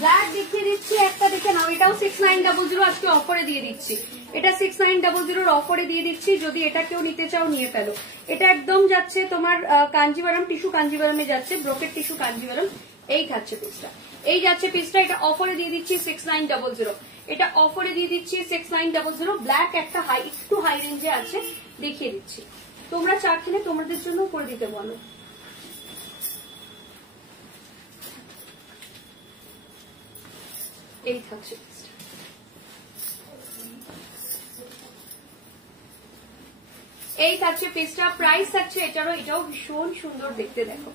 Black দেখিয়ে দিচ্ছি একটা, দেখে নাও, এটাও 6900 আজকে অফারে দিয়ে দিচ্ছি। এটা 6900 অফারে দিয়ে দিচ্ছি, যদি এটা কেউ নিতে চাও নিয়ে ফেলো। এটা একদম যাচ্ছে তোমার কাঞ্জিভারাম টিস্যু, কাঞ্জিভারামে যাচ্ছে, ব্রোকেট টিস্যু কাঞ্জিভারাম। এই থাকছে পিসটা, এই যাচ্ছে পিসটা, এটা অফারে দিয়ে দিচ্ছি 6900। এটা অফারে দিয়ে দিচ্ছি 6900। ব্ল্যাক একটা হাই, একটু হাই রেঞ্জে আছে, দেখিয়ে দিচ্ছি। তোমরা চার কিনে তোমাদের জন্য করে দিতে বলো। এই থাকছে, এই থাকছে পিসটা। প্রাইস থাকছে এটারও, এটাও ভীষণ সুন্দর দেখতে, দেখো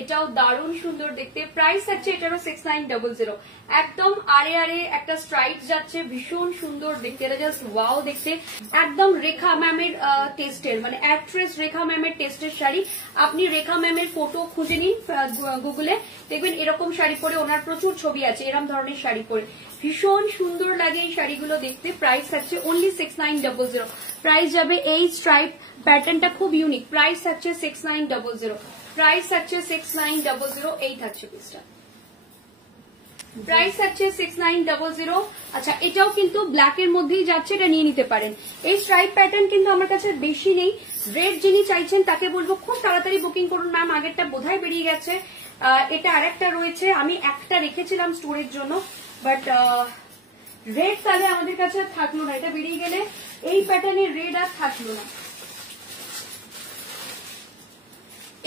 এটাও দারুণ সুন্দর দেখতে। প্রাইস থাকছে এটারও 6900। একদম আরে আরে একটা স্ট্রাইপ যাচ্ছে, ভীষণ সুন্দর দেখতে, এটা জাস্ট ওয়াও দেখতে। একদম রেখা ম্যামের টেস্টের, মানে অ্যাক্ট্রেস রেখা ম্যামের টেস্টের শাড়ি। আপনি রেখা ম্যামের ফটো খুঁজে নিন গুগলে, দেখবেন এরকম শাড়ি পরে, ওনার প্রচুর ছবি আছে এরকম ধরনের শাড়ি পরে, ভীষণ সুন্দর লাগে এই শাড়িগুলো দেখতে। প্রাইস থাকছে অনলি 6900। প্রাইস যাবে, এই স্ট্রাইপ প্যাটার্নটা খুব ইউনিক। প্রাইস থাকছে 6900। প্রাইস থাকছে 6900। এই থাকছে পিসটা, প্রাইস থাকছে 6900। আচ্ছা, এটাও কিন্তু ব্ল্যাক এর মধ্যেই যাচ্ছে, এটা নিয়ে নিতে পারেন। এই স্ট্রাইপ প্যাটার্ন কিন্তু আমার কাছে বেশি নেই, রেড যিনি চাইছেন তাকে বলবো খুব তাড়াতাড়ি বুকিং করুন। ম্যাম আগেরটা বোধহয় বেরিয়ে গেছে, এটা আরেকটা রয়েছে, আমি একটা রেখেছিলাম স্টোরের জন্য, বাট রেড তাহলে আমাদের কাছে থাকলো না, এটা বেরিয়ে গেলে এই প্যাটার্নের রেড আর থাকলো না।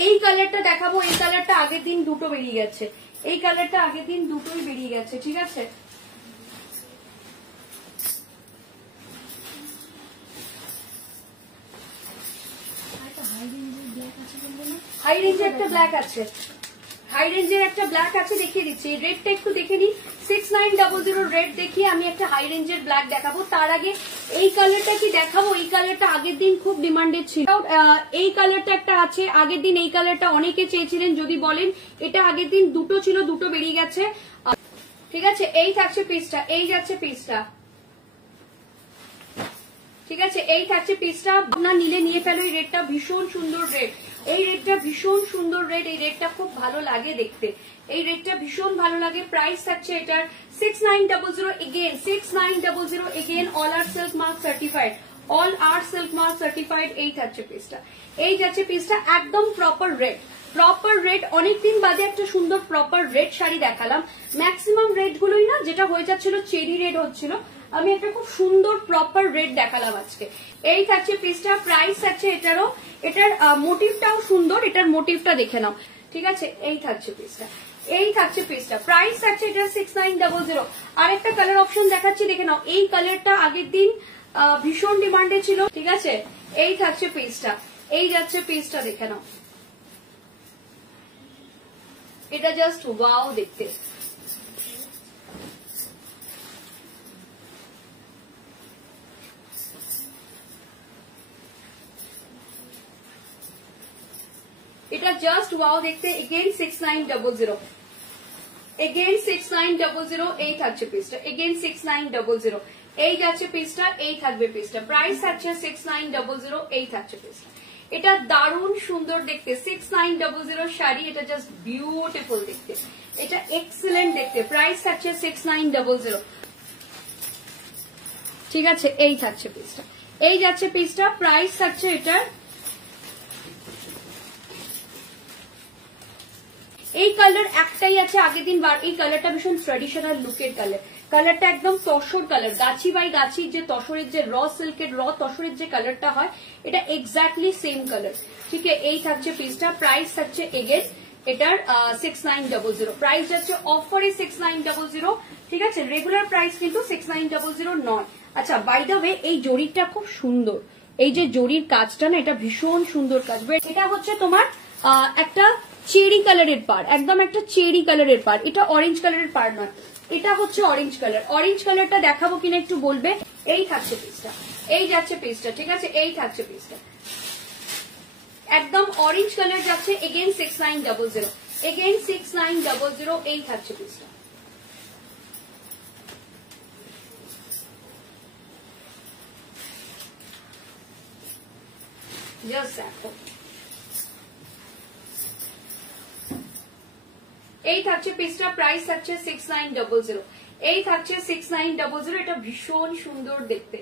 এই কালারটা দেখাবো, এই কালারটা আগের দিন দুটো বেরিয়ে গেছে, এই কালারটা আগের দিন দুটোই বেরিয়ে গেছে, ঠিক আছে। হাই রেঞ্জের একটা ব্ল্যাক আছে, হাই রেঞ্জের একটা ব্ল্যাক আছে, দেখিয়ে দিচ্ছি। রেডটা একটু দেখে নিই, 6900 রেড দেখিয়ে আমি একটা হাই রেঞ্জের ব্ল্যাক দেখাবো। তার আগে এই কালারটা কি দেখাবো, এই কালারটা আগের দিন খুব ডিমান্ডেড ছিল। এই কালারটা একটা আছে, আগের দিন এই কালারটা অনেকে চেয়েছিলেন, যদি বলেন এটা আগের দিন দুটো ছিল, দুটো বেরিয়ে গেছে, ঠিক আছে। এই থাকছে পিসটা, এই যাচ্ছে পিসটা, ঠিক আছে। এই থাকছে পিসটা, আপনার নিলে নিয়ে ফেলো। এই রেডটা ভীষণ সুন্দর রেড, এই রেডটা ভীষণ সুন্দর রেড, এই রেডটা খুব ভালো লাগে দেখতে, এই রেডটা ভীষণ ভালো লাগে। প্রাইস থাকছে এটার 6900 এগেন, 6900 এগেন। অল আর সিল্ক মার্ক সার্টিফাইড, অল আর সিল্ক মার্ক সার্টিফাইড। এই থাকছে পিসটা, এই যাচ্ছে পিসটা, একদম প্রপার রেড, প্রপার রেড। অনেকদিন বাদে একটা সুন্দর প্রপার রেড শাড়ি দেখালাম। ম্যাক্সিমাম রেড গুলোই না যেটা হয়ে যাচ্ছিল চেরি রেড হচ্ছিল, আমি একটা খুব সুন্দর প্রপার রেড দেখালাম আজকে। এই থাকছে পিসটা, প্রাইস থাকছে এটারও, এটার মোটিভটাও সুন্দর, এটার মোটিভটা দেখে নাও, ঠিক আছে। এই থাকছে পিসটা, এই থাকছে পিসটা, প্রাইস থাকছে এটার 6900। আরেকটা কালার অপশন দেখাচ্ছি, দেখে নাও। এই কালারটা আগের দিন ভীষণ ডিমান্ডে ছিল, ঠিক আছে। এই থাকছে পিসটা, এই যাচ্ছে পিসটা, দেখে নাও, এটা জাস্ট ওয়াও দেখতে। এটা জাস্ট ওয়াও দেখতে। Again 6900, again 6900। এই থাকছে পিসটা, এগেইন 6900। এই যাচ্ছে পিসটা, এই থাকবে পিসটা, প্রাইস থাকছে 6900। এই থাকছে পিসটা, এটা দারুণ সুন্দর দেখতে, 6900 শাড়ি, এটা জাস্ট বিউটিফুল দেখতে, এটা এক্সেলেন্ট দেখতে। প্রাইস থাকছে 6900, ঠিক আছে। এই থাকছে পিসটা, এই যাচ্ছে পিসটা, প্রাইস থাকছে এটার। এই কালার একটাই আছে, আগের দিন এই কালারটা ভীষণ ট্রেডিশনাল লুকের কালার, কালারটা একদম তসর কালার, গাছি বাই গাছি যে তসরের যে র সিল্কের র তসরের যে কালারটা হয়, এটা এক্স্যাক্টলি সেম কালার, ঠিক আছে। এই থাকছে পিসটা, প্রাইস থাকছে এগেন এটার 6900। প্রাইস যাচ্ছে অফারে 6900, ঠিক আছে। রেগুলার প্রাইস কিন্তু 6900 নয়। আচ্ছা, বাই দ্য ওয়ে এই জরিটা খুব সুন্দর, এই যে জরির কাজটা না, এটা ভীষণ সুন্দর কাজ। এটা হচ্ছে তোমার একটা চেরি কালারের পার, একদম একটা চেরি কালারের পার, এটা অরেঞ্জ কালারের পার নয়, এটা হচ্ছে অরেঞ্জ কালার। অরেঞ্জ কালারটা দেখাবো কিনা একটু বলবে। এই থাকছে পিসটা, এই যাচ্ছে পিসটা, ঠিক আছে। এই থাকছে পিসটা, একদম অরেঞ্জ কালার যাচ্ছে। Again 6900, again 6900। এই থাকছে পিসটা, জাস্ট দেখো, এই থাকছে পিসটা, প্রাইস থাকছে 6900। এই থাকছে 6900, এটা ভীষণ সুন্দর দেখতে,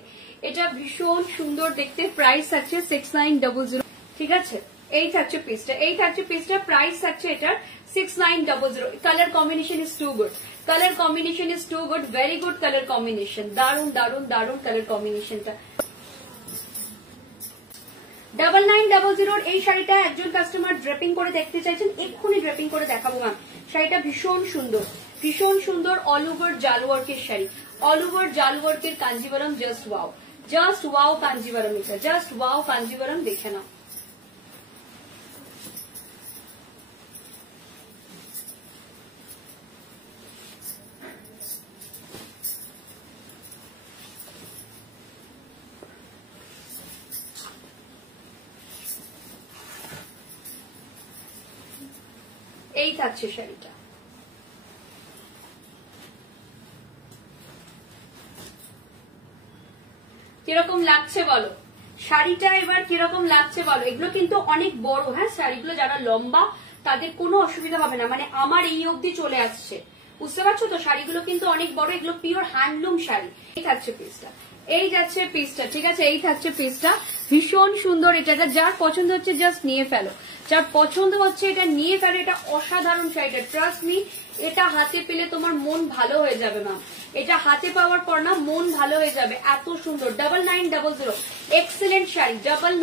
এটা ভীষণ সুন্দর দেখতে, প্রাইস থাকছে 6900, ঠিক আছে। এই থাকছে পিসটা, এই থাকছে পিসটা, প্রাইস থাকছে এটার 6900। Colour combination is too good, colour combination is too good, very good colour combination, দারুন দারুন দারুন কালার কম্বিনেশনটা। 9900 এই শাড়িটা একজন কাস্টমার ড্রেপিং করে দেখতে চাইছেন, এক্ষুনি ড্রেপিং করে দেখাবো ম্যাম। শাড়িটা ভীষণ সুন্দর, ভীষণ সুন্দর, অল ওভার জাল ওয়ার্কের শাড়ি, অল ওভার জাল ওয়ার্কের Kanjivaram, just wow, just wow Kanjivaram, এটা জাস্ট ওয়াও কাঞ্জিভারম, দেখে নাও। এই থাকছে শাড়িটা, কিরকম লাগছে বলো শাড়িটা, এবার কিরকম লাগছে বলো। এগুলো কিন্তু অনেক বড়, হ্যাঁ শাড়িগুলো যারা লম্বা তাদের কোনো অসুবিধা হবে না, মানে আমার এই অবধি চলে আসছে, বুঝতে পারছো তো। শাড়িগুলো কিন্তু অনেক বড়, এগুলো পিওর হ্যান্ডলুম শাড়ি। এই থাকছে পিসটা, এই যাচ্ছে পিসটা, ঠিক আছে। এই থাকছে পিসটা, ভীষণ সুন্দর, এটা যার পছন্দ হচ্ছে জাস্ট নিয়ে ফেলো, যার পছন্দ হচ্ছে এটা নিয়ে ফেলো, এটা অসাধারণ শাড়িটা, ট্রাস্ট মি, এটা হাতে পেলে তোমার মন ভালো হয়ে যাবে ম্যাম, এটা হাতে পাওয়ার পর না মন ভালো হয়ে যাবে, এত সুন্দর। 9900 এক্সেলেন্ট শাড়ি,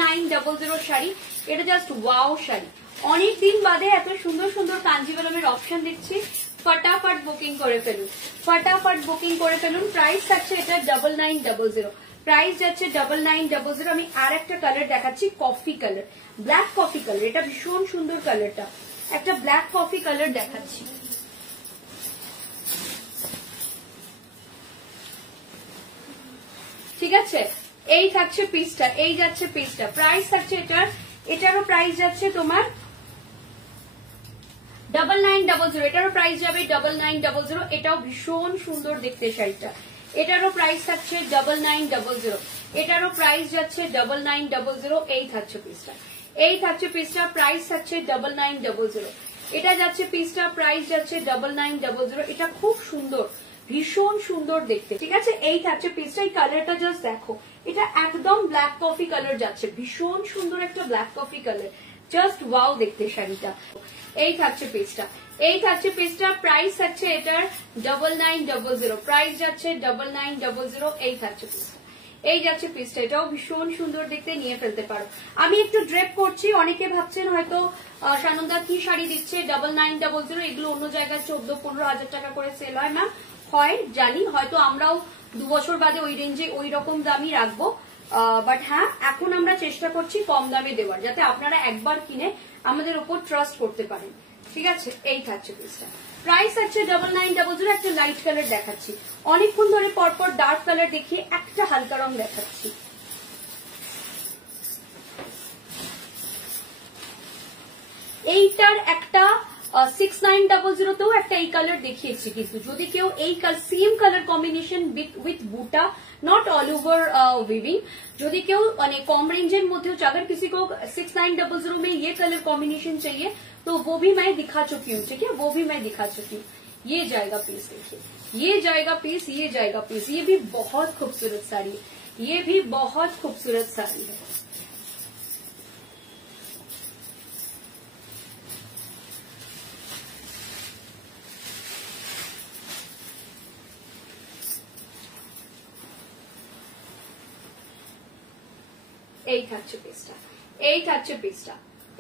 9900 শাড়ি, এটা জাস্ট ওয়াও শাড়ি। অনেকদিন বাদে এত সুন্দর সুন্দর কাঞ্জিভারমের অপশন দিচ্ছি, ফটাফট বুকিং করে ফেলুন, ফটাফট বুকিং করে ফেলুন। প্রাইস থাকছে এটা 9900, প্রাইস যাচ্ছে 9900। আমি আর একটা কালার দেখাচ্ছি, coffee colour, black coffee colour, এটা ভীষণ সুন্দর কালারটা, একটা ব্ল্যাক কফি কালার দেখাচ্ছি, ঠিক আছে। এই থাকছে পিসটা, এই যাচ্ছে পিসটা, প্রাইস থাকছে এটার, এটারও প্রাইস যাচ্ছে তোমার 9900, এটারও প্রাইস যাবে 9900। এটাও ভীষণ সুন্দর দেখতে শাড়িটা, এটারও প্রাইস থাকছে 9900, এটারও প্রাইস যাচ্ছে 9900। এই থাকছে পিসটা, এই থাকছে পিসটা, প্রাইস থাকছে 9900, এটা যাচ্ছে পিসটা, প্রাইস যাচ্ছে 9900। এটা খুব সুন্দর, ভীষণ সুন্দর দেখতে, ঠিক আছে। এই থাকছে পিসটা, এই কালারটা জাস্ট দেখো, এটা একদম ব্ল্যাক কফি কালার যাচ্ছে, ভীষণ সুন্দর একটা black coffee colour, just wow দেখতে শাড়িটা। এই থাকছে পিসটা, এই থাকছে পিসটা, প্রাইস থাকছে এটার 9900, প্রাইস যাচ্ছে 9900। এই থাকছে পিসটা, এই যাচ্ছে পিসটা, এটাও ভীষণ সুন্দর দেখতে, নিয়ে ফেলতে পারো। আমি একটু ড্রেপ করছি, অনেকে ভাবছেন হয়তো সানন্দা কি শাড়ি দিচ্ছে 9900, এগুলো অন্য জায়গায় 14-15 হাজার টাকা করে সেল হয় না, হয় জানি, হয়তো আমরাও 2 বছর বাদে ওই রেঞ্জে ওই রকম দামই রাখবো, বাট হ্যাঁ এখন আমরা চেষ্টা করছি কম দামে দেওয়ার, যাতে আপনারা একবার কিনে আমাদের উপর ট্রাস্ট করতে পারেন, ঠিক আছে। এই থাকছে পিসটা, প্রাইস আছে 9900। একটা লাইট কালার দেখাচ্ছি, অনেকক্ষণ ধরে পরপর ডার্ক কালার দেখিয়ে একটা হালকা রং দেখাচ্ছি, এইটার একটা 6900 তেও একটা এই কালার দেখিয়েছি, কিন্তু যদি কেউ এই সেম কালার কম্বিনেশন উইথ বুটা, नॉट ऑल ओवर वीविंग, যদি কেউ মানে কম रेंजर মধ্যেও अगर किसी को 6900 में ये कलर कॉम्बिनेशन चाहिए तो वो भी मैं दिखा चुकी हूँ, ठीक है, वो भी मैं दिखा चुकी हूँ। ये जाएगा पीस, देखिए ये जाएगा पीस, ये जाएगा पीस, ये भी बहुत खूबसूरत साड़ी है, ये भी बहुत खूबसूरत साड़ी है। এই থাকছে পিসটা, এই থাকছে পিসটা,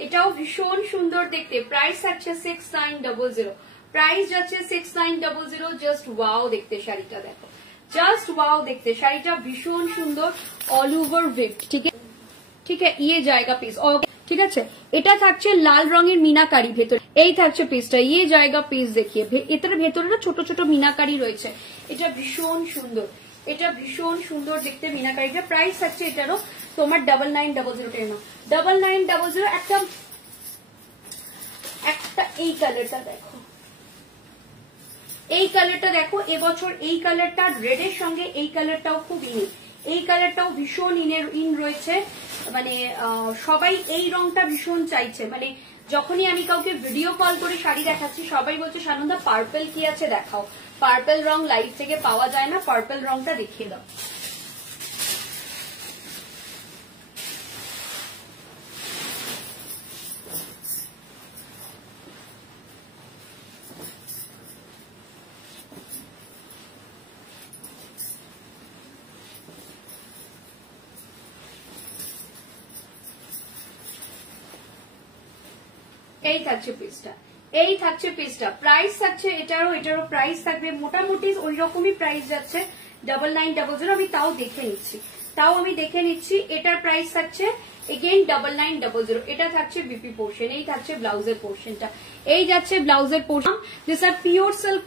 এটাও ভীষণ সুন্দর দেখতে, প্রাইস থাকছে 6900, প্রাইস যাচ্ছে 6900। জাস্ট ওয়াও দেখতে শাড়িটা, দেখো জাস্ট ওয়াও দেখতে শাড়িটা, ভীষণ সুন্দর, অল ওভার ওয়ার্ক, ঠিক আছে, ঠিক আছে। ইয়ে জায়গা পিস, ঠিক আছে। এটা থাকছে লাল রঙের মিনাকারি ভেতরে, এই থাকছে পিসটা, ইয়ে জায়গা পিস দেখিয়ে, এটার ভেতরে না ছোট ছোট মিনাকারি রয়েছে, এটা ভীষণ সুন্দর, এটা ভীষণ সুন্দর দেখতে মিনাকারিটা। প্রাইস থাকছে এটারও তোমার 9900 টেন, 9900। একটা একটা এই কালারটা দেখো, এই কালারটা দেখো, এবছর এই কালারটা রেডের সঙ্গে এই কালারটাও খুব ইউনিক, এই কালারটাও ভীষণ ইন রয়েছে, মানে সবাই এই রংটা ভীষণ চাইছে, মানে যখনই আমি কাউকে ভিডিও কল করে শাড়ি দেখাচ্ছি সবাই বলছে সানন্দা পার্পল কি আছে দেখাও, পার্পল রং লাইভ থেকে পাওয়া যায় না, পার্পল রংটা দেখিয়ে দাও। এই থাকছে পিসটা, এই থাকছে পিসটা, প্রাইস থাকছে এটারও প্রাইস থাকবে মোটামুটি ওই রকমই প্রাইস যাচ্ছে 9900। আমি দেখে নিচ্ছি এটার প্রাইস থাকছে এগেইন 9900। এটা থাকছে বিপি পোর্শন, এই থাকছে ব্লাউজের পোর্শনটা, এই যাচ্ছে ব্লাউজের portion. This are pure silk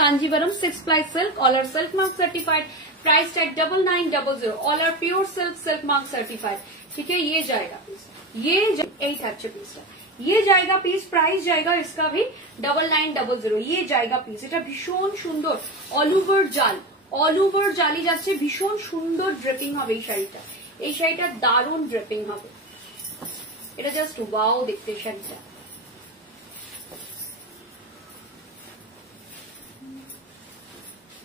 Kanjivaram, 6 ply silk, all are silk mark certified, price tag 9900, all are pure silk mark certified। ठीक है, ये जाएगा पीस, ये यही থাকছে পিসটা, ये जाएगा पीस, प्राइस जाएगा इसका भी 9900। ये जाएगा पीस, এটা ভীষণ সুন্দর অল ওভার জালি যাচ্ছে, ভীষণ সুন্দর ড্রেপিং হবে এই শাড়িটা, এই শাড়িটা দারুণ ড্রেপিং হবে, এটা জাস্ট ওয়াও দেখতে শাড়িটা।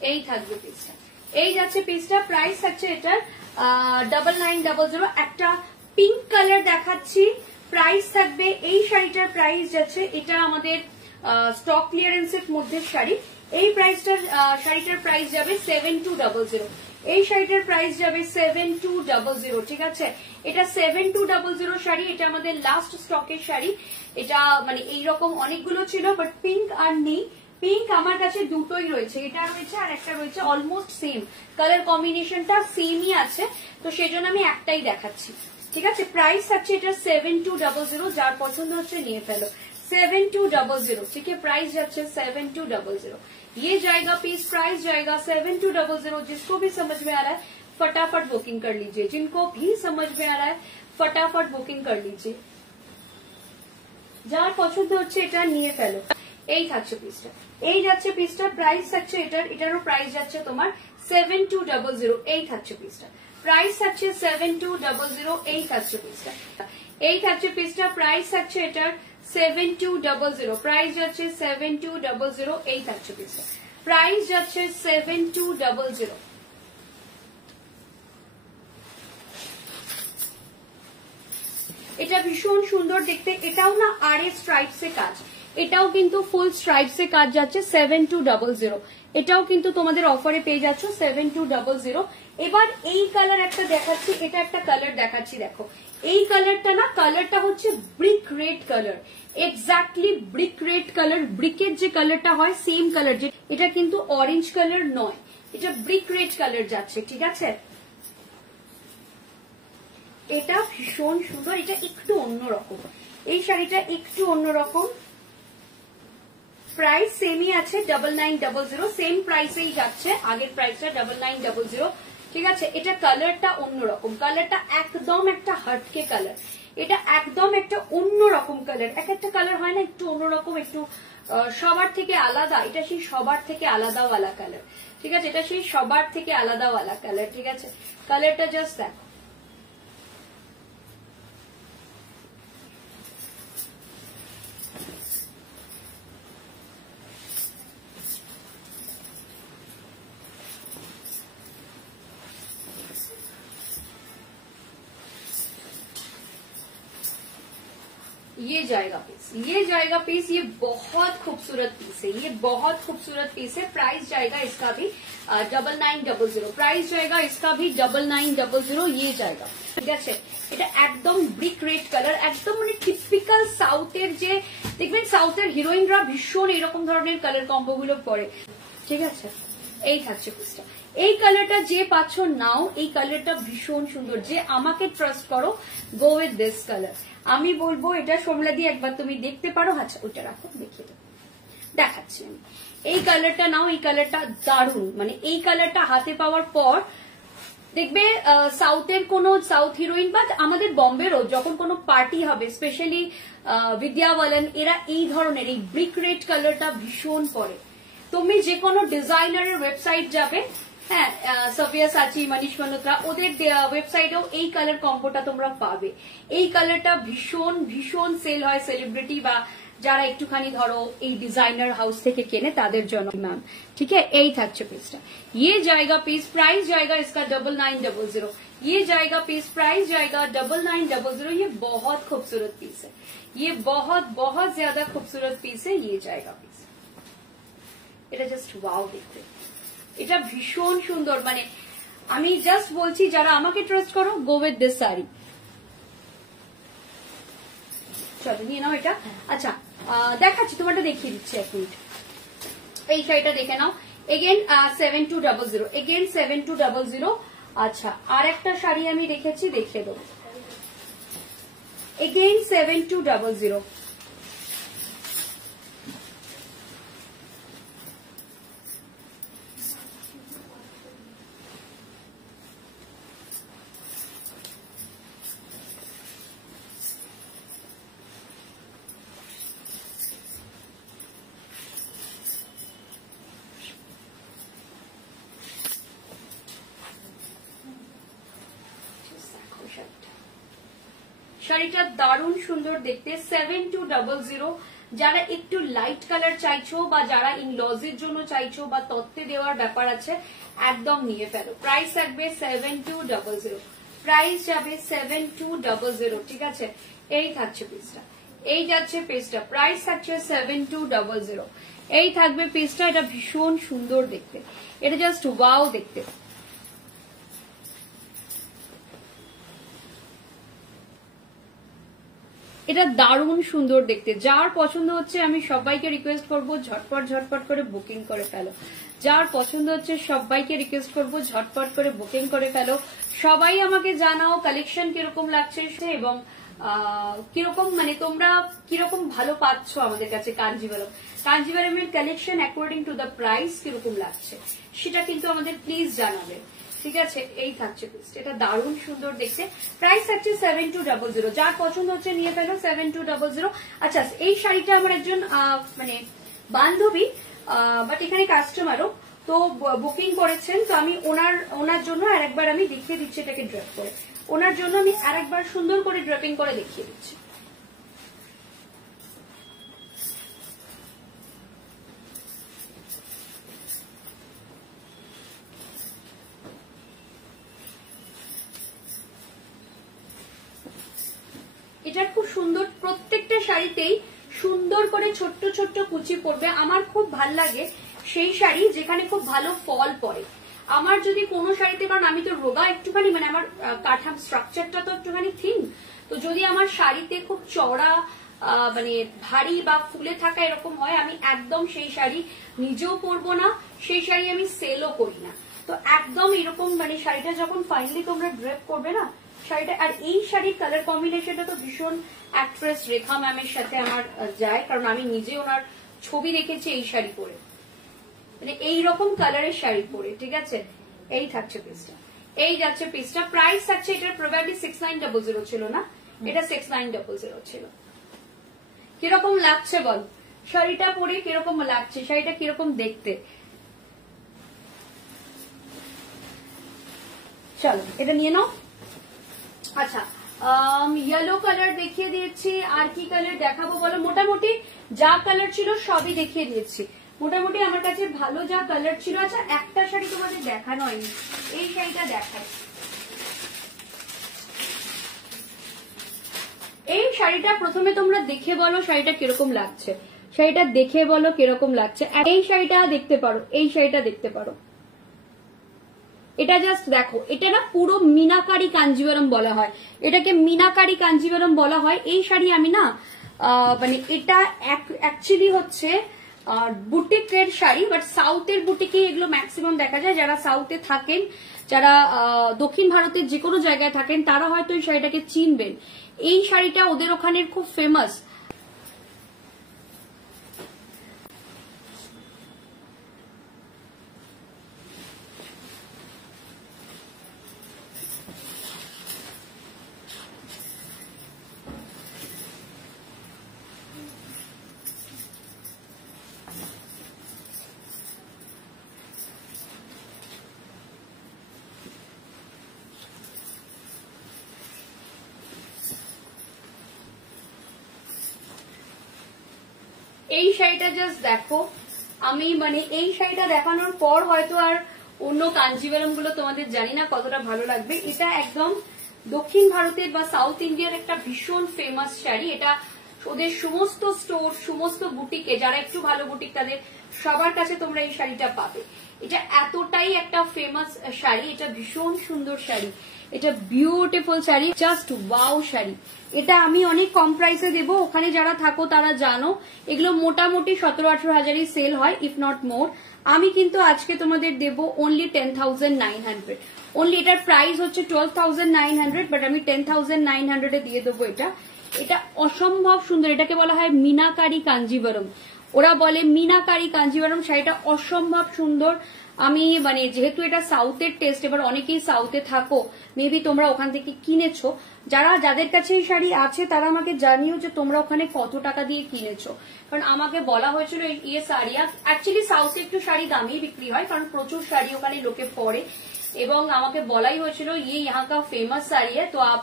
এই থাকবে পিসটা, এই যাচ্ছে পিসটা, প্রাইস থাকছে এটার 9900। একটা পিঙ্ক কালার দেখাচ্ছি, প্রাইস থাকবে এই শাড়িটার প্রাইস যাচ্ছে, এটা আমাদের স্টক ক্লিয়ারেন্সের মধ্যে শাড়ি, এই শাড়িটার প্রাইস যাবে 7200, এই শাড়িটার প্রাইস যাবে 7200। ঠিক আছে, এটা 7200 শাড়ি, এটা আমাদের লাস্ট স্টকের শাড়ি, এটা মানে এইরকম অনেকগুলো ছিল বাট পিঙ্ক আর নেই, পিঙ্ক আমার কাছে দুটোই রয়েছে, এটা রয়েছে আর একটা রয়েছে, অলমোস্ট সেম কালার কম্বিনেশনটা সেমই আছে, তো সেজন্য আমি একটাই দেখাচ্ছি। ঠিক আছে, প্রাইস থাকছে এটা 7200, যার পছন্দ হচ্ছে নিয়ে ফেলো, 7200। ठीक है, प्राइस जाচ্ছে 7200। ये जाएगा पीस, प्राइस जाएगा 7200। जिसको भी समझ में आ रहा है फटाफट बुकिंग कर लीजिए, जिनको भी समझ में आ रहा है फटाफट बुकिंग कर लीजिए, যার পছন্দ হচ্ছে এটা নিয়ে ফেলো। এই থাকছে পিসটা, এই যাচ্ছে পিসটা, প্রাইস থাকছে এটারও প্রাইস যাচ্ছে তোমার 7200। এই থাকছে পিসটা, প্রাইস থাকছে 7200। এই থাকছে পিসটা, এই থাকছে পিসটা, প্রাইস থাকছে এটার 7200, প্রাইস যাচ্ছে 7200। এই থাকছে পিসটা, প্রাইস যাচ্ছে 7200। এটা ভীষণ সুন্দর দেখতে, এটাও না আরে স্ট্রাইপস এ কাজ, এটাও কিন্তু ফুল স্ট্রাইপস এ কাজ যাচ্ছে 7200, এটাও কিন্তু তোমাদের অফারে পেয়ে যাচ্ছ 7200। এবার এই কালার একটা দেখাচ্ছি, এটা একটা কালার দেখাচ্ছি, দেখো এই কালারটা না, কালারটা হচ্ছে brick red colour, exactly brick red colour, ব্রিকের যে কালারটা হয় সেম কালার, যে এটা কিন্তু অরেঞ্জ কালার নয়, এটা ব্রিক রেড কালার যাচ্ছে। ঠিক আছে, এটা ভীষণ সুন্দর, এটা একটু অন্যরকম, এই শাড়িটা একটু অন্যরকম, প্রাইস সেমই আছে 9900, সেম প্রাইসেই যাচ্ছে, আগের প্রাইসটা 9900। ঠিক আছে, এটা কালারটা অন্যরকম, কালারটা একদম একটা হাটকে কালার, এটা একদম একটা অন্যরকম কালার, এক একটা কালার হয় না একটু অন্যরকম, একটু সবার থেকে আলাদা, এটা সেই সবার থেকে আলাদা ওয়ালা কালার। ঠিক আছে, এটা সেই সবার থেকে আলাদা ওয়ালা কালার। ঠিক আছে, কালারটা জাস্ট দেখো, ये जाएगा पीस, ये जाएगा पीस, ये बहुत खूबसूरत पीस है, ये बहुत खूबसूरत पीस है, प्राइस जाएगा इसका भी 9900, प्राइस जाएगा इसका भी 9900। ये जाएगा, ঠিক আছে, এটা একদম ব্রিক রেড কালার, একদম মানে টিপিক্যাল সাউথের, যে দেখবেন সাউথের হিরোইনরা ভীষণ এরকম ধরনের কালার কম্বো গুলো পরে। ঠিক আছে, এই থাকছে পিসটা, এই কালারটা যে পাচ্ছ নাও, এই কালারটা ভীষণ সুন্দর, যে আমাকে ট্রাস্ট করো গো উইথ দিস কালার। আমি বলবো এটা সোমলা দিয়ে একবার তুমি দেখতে পারো, আচ্ছা ওইটা রাখো, দেখিয়ে দেবো, দেখাচ্ছি আমি। এই কালারটা নাও, এই কালারটা দারুণ, মানে এই কালারটা হাতে পাওয়ার পর দেখবে সাউথের কোনো সাউথ হিরোইন বা আমাদের বম্বেরও যখন কোনো পার্টি হবে, স্পেশালি বিদ্যা বালান, এরা এই ধরনের এই ব্রিক রেড কালারটা ভীষণ পরে। তুমি যে কোনো ডিজাইনারের ওয়েবসাইট যাবে, হ্যাঁ, সব্যাসাচী, মনীষ মালহোত্রা, ওদের ওয়েবসাইটেও এই কালার কম্বোটা তোমরা পাবে। এই কালারটা ভীষণ ভীষণ সেল হয় সেলিব্রিটি বা যারা একটুখানি ধরো এই ডিজাইনার হাউস থেকে কেনে তাদের জন্য ম্যাম। ठीक है, यही থাকছে পিসটা। ये जाएगा पीस, प्राइस जाएगा इसका 9900। ये जाएगा पीस, प्राइस जाएगा 9900। ये बहुत खूबसूरत पीस है, ये बहुत बहुत ज्यादा खूबसूरत पीस है। ये जाएगा पीस, এটা জাস্ট ওয়াও দেখতে, এটা ভীষণ সুন্দর। মানে আমি জাস্ট বলছি যারা আমাকে ট্রাস্ট করো, গো উইথ দিস শাড়ি। চলো নিয়ে নাও এটা। আচ্ছা দেখাচ্ছি, তোমারটা দেখিয়ে দিচ্ছি এক মিনিট। এই শাড়িটা দেখে নাও, এগেন 7200, এগেন 7200। আচ্ছা আর একটা শাড়ি আমি রেখেছি, দেখে দেবো, এগেন 7200। শাড়িটা দারুণ সুন্দর দেখতে, 7200। যারা একটু লাইট কালার চাইছো বা যারা ইনলজের জন্য চাইছো বা তত্ত্বে দেওয়ার ব্যাপার আছে, একদম নিয়ে ফেলো। প্রাইস থাকবে 7200, প্রাইস যাবে 7200। ঠিক আছে, এই থাকছে পিসটা, এই যাচ্ছে পিসটা, প্রাইস থাকছে 7200। এই থাকবে পিসটা, এটা ভীষণ সুন্দর দেখতে, এটা জাস্ট ওয়াও দেখতে। এটা দারুণ সুন্দর দেখতে, যার পছন্দ হচ্ছে আমি সবাইকে রিকোয়েস্ট করবো ঝটপট ঝটপট করে বুকিং করে ফেলো। যার পছন্দ হচ্ছে সবাইকে রিকোয়েস্ট করবো ঝটপট করে বুকিং করে ফেলো। সবাই আমাকে জানাও কালেকশন কিরকম লাগছে এবং কিরকম মানে তোমরা কিরকম ভালো পাচ্ছ আমাদের কাছে কাঞ্জিভারম। কাঞ্জিভারমের collection according to the price কিরকম লাগছে সেটা কিন্তু আমাদের প্লিজ জানাবে। ঠিক আছে, এই থাকছে পিস, এটা দারুণ সুন্দর দেখতে, প্রাইস থাকছে 7200। যার পছন্দ হচ্ছে নিয়ে ফেলো 7200। আচ্ছা এই শাড়িটা আমার একজন মানে বান্ধবী, বাট এখানে কাস্টমারও তো বুকিং করেছেন, তো আমি ওনার জন্য আরেকবার আমি দেখিয়ে দিচ্ছি এটাকে ড্রেপ করে, ওনার জন্য আমি আরেকবার সুন্দর করে ড্রেপিং করে দেখিয়ে দিচ্ছি। এটা খুব সুন্দর, প্রত্যেকটা শাড়িতেই সুন্দর করে ছোট্ট ছোট্ট কুচি পড়বে। আমার খুব ভাল লাগে সেই শাড়ি যেখানে খুব ভালো ফল পড়ে। আমার যদি কোনো শাড়িতে, কারণ আমি তো রোগা একটুখানি, মানে আমার কাঠাম স্ট্রাকচারটা তো একটুখানি থিন, তো যদি আমার শাড়িতে খুব চড়া মানে ভারী বা ফুলে থাকা এরকম হয়, আমি একদম সেই শাড়ি নিজেও পরবো না, সেই শাড়ি আমি সেলও করি না। তো একদম এরকম মানে শাড়িটা যখন ফাইনালি তোমরা ড্রেপ করবে না শাড়িটা, আর এই শাড়ির কালার কম্বিনেশনটা তো ভীষণ অ্যাক্ট্রেস রেখা ম্যামের সাথে আমার যায়, কারণ আমি নিজে ওনার ছবি দেখেছি এই শাড়ি পরে, মানে এইরকম কালারের শাড়ি পরে। ঠিক আছে, এই থাকছে পিসটা, এই যাচ্ছে পিসটা, প্রাইস থাকছে এটার প্রবাবলি 6900 ছিল না, এটা 6900 ছিল। কিরকম লাগছে বল শাড়িটা পরে, কিরকম লাগছে শাড়িটা, কিরকম দেখতে? চলো এটা নিয়ে নাও। আচ্ছা ইয়েলো কালার দেখিয়ে দিয়েছি, আর কি কালার দেখাবো বলো? মোটামুটি যা কালার ছিল সবই দেখিয়ে দিয়েছি, মোটামুটি আমার কাছে ভালো যা কালার ছিল। আচ্ছা একটা শাড়ি তোমাদের দেখানো হয়নি, এই শাড়িটা দেখাই। এই শাড়িটা প্রথমে তোমরা দেখে বলো শাড়িটা কিরকম লাগছে, শাড়িটা দেখে বলো কিরকম লাগছে। এই শাড়িটা দেখতে পারো, এই শাড়িটা দেখতে পারো, এটা জাস্ট দেখো, এটা না পুরো মিনাকারি কাঞ্জিভারম বলা হয়, এটাকে মিনাকারি কাঞ্জিভারম বলা হয়। এই শাড়ি আমি না মানে এটা অ্যাকচুয়ালি হচ্ছে বুটিকের শাড়ি, বাট সাউথের বুটিকে এগুলো ম্যাক্সিমাম দেখা যায়। যারা সাউথে থাকেন, যারা দক্ষিণ ভারতের যে কোনো জায়গায় থাকেন, তারা হয়তো এই শাড়িটাকে চিনবেন। এই শাড়িটা ওদের ওখানের খুব ফেমাস। এই শাড়িটা জাস্ট দেখো, আমি মানে এই শাড়িটা দেখানোর পর হয়তো আর অন্য কাঞ্জিভারম গুলো তোমাদের জানি না কতটা ভালো লাগবে। এটা একদম দক্ষিণ ভারতের বা সাউথ ইন্ডিয়ার একটা ভীষণ ফেমাস শাড়ি। এটা ওদের সমস্ত স্টোর, সমস্ত বুটিকে, যারা একটু ভালো বুটিক তাদের সবার কাছে তোমরা এই শাড়িটা পাবে। এটা এতটাই একটা ফেমাস শাড়ি, এটা ভীষণ সুন্দর শাড়ি, এটা beautiful sari, just wow sari. এটা আমি অনেক কম প্রাইসে দেবো, ওখানে যারা থাকো তারা জানো এগুলো মোটামুটি 17-18 হাজারই সেল হয়, ইফ নট মোর। আমি কিন্তু আজকে তোমাদের দেবো অনলি 10,900। অনলি এটার প্রাইস হচ্ছে 12,900, বাট আমি 10,900 এ দিয়ে দেবো এটা। এটা অসম্ভব সুন্দর, এটাকে বলা হয় মিনাকারি কাঞ্জিভারম, ওরা বলে মিনাকারি কাঞ্জিভারম। শাড়িটা অসম্ভব সুন্দর। আমি মানে যেহেতু এটা সাউথের টেস্ট, এবার অনেকেই সাউথে থাকো, মেবি তোমরা ওখান থেকে কিনেছো, যাদের কাছে এই শাড়ি আছে তারা আমাকে জানিও যে তোমরা ওখানে কত টাকা দিয়ে কিনেছো। কারণ আমাকে বলা হয়েছিল ये साड़ियाँ অ্যাকচুয়ালি সাউথে একটু শাড়ি দামি বিক্রি হয়, কারণ প্রচুর শাড়ি ওখানে লোকে পরে, এবং আমাকে বলাই হয়েছিল ये यहाँ का फेमस साड़ी है तो आप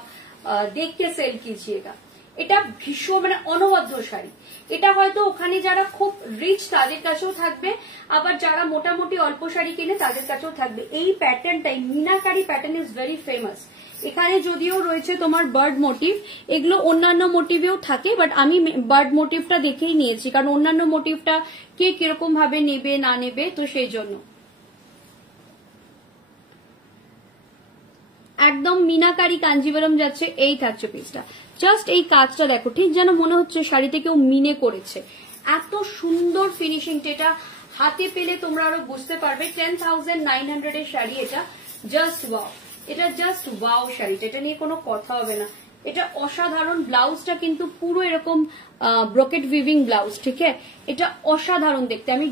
देख के सेल कीजिएगा। এটা ভীষণ মানে অনবদ্য শাড়ি। এটা হয়তো ওখানে যারা খুব রিচ তাদের কাছেও থাকবে, আবার যারা মোটামুটি অল্প শাড়ি কিনে তাদের কাছেও থাকবে। এই প্যাটার্নটাই meenakari pattern is very famous. এখানে যদিও রয়েছে তোমার বার্ড মোটিভ, এগুলো অন্যান্য মোটিভেও থাকে, বাট আমি বার্ড মোটিভটা দেখেই নিয়েছি, কারণ অন্যান্য মোটিভটা কে কিরকম ভাবে নেবে না নেবে, তো সেই জন্য একদম মিনাকারি কাঞ্জিভারম যাচ্ছে। এই থাকছে পিসটা, জাস্ট এই কাজটা দেখো, ঠিক যেন মনে হচ্ছে শাড়িতে কেউ মিনে করেছে, এত সুন্দর ফিনিশিংটা। এটা হাতে পেলে তোমরা আরো বুঝতে পারবে। 10,900 এর শাড়ি এটা, জাস্ট ওয়াও, এটা জাস্ট ওয়াও শাড়িটা, এটা নিয়ে কোনো কথা হবে না। এটা অসাধারণ। ব্লাউজটা কিন্তু পুরো এরকম ব্রোকেট উইভিং ব্লাউজ, ঠিক আছে, এটা অসাধারণ দেখতে। আমি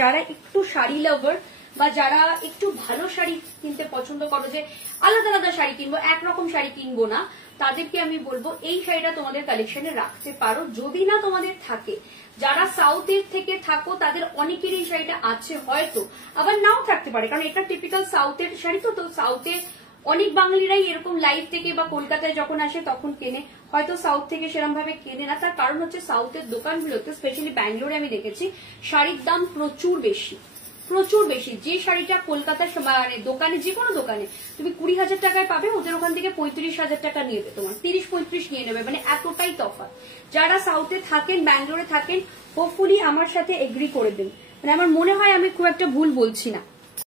যারা একটু শাড়ি লাভার বা যারা একটু ভালো শাড়ি কিনতে পছন্দ করো, যে আলাদা আলাদা শাড়ি কিনবো, একরকম শাড়ি কিনবো না, তাদেরকে আমি বলবো এই শাড়িটা তোমাদের কালেকশনে রাখতে পারো, যদি না তোমাদের থাকে। যারা সাউথের থেকে থাকো তাদের অনেকের এই শাড়িটা আছে হয়তো, আবার নাও থাকতে পারে, কারণ এটা টিপিক্যাল সাউথের শাড়ি। তো সাউথে অনেক বাঙালিরাই এরকম লাইভ থেকে বা কলকাতায় যখন আসে তখন কেনে, হয়তো সাউথ থেকে সেরকম ভাবে কেনে না। তার কারণ হচ্ছে সাউথের দোকানগুলোতে, স্পেশালি ব্যাঙ্গালোরে আমি দেখেছি শাড়ির দাম প্রচুর বেশি, প্রচুর বেশি। যে শাড়িটা কলকাতার মানে দোকানে, যে কোনো দোকানে তুমি 20,000 টাকায় পাবে, ওদের ওখান থেকে 35,000 টাকা নিয়ে তোমার 30-35 নিয়ে নেবে, মানে এতটাই তফাৎ। যারা সাউথে থাকেন, ব্যাঙ্গালোরে থাকেন, হোপফুলি আমার সাথে এগ্রি করে দেন, মানে আমার মনে হয় আমি খুব একটা ভুল বলছি না।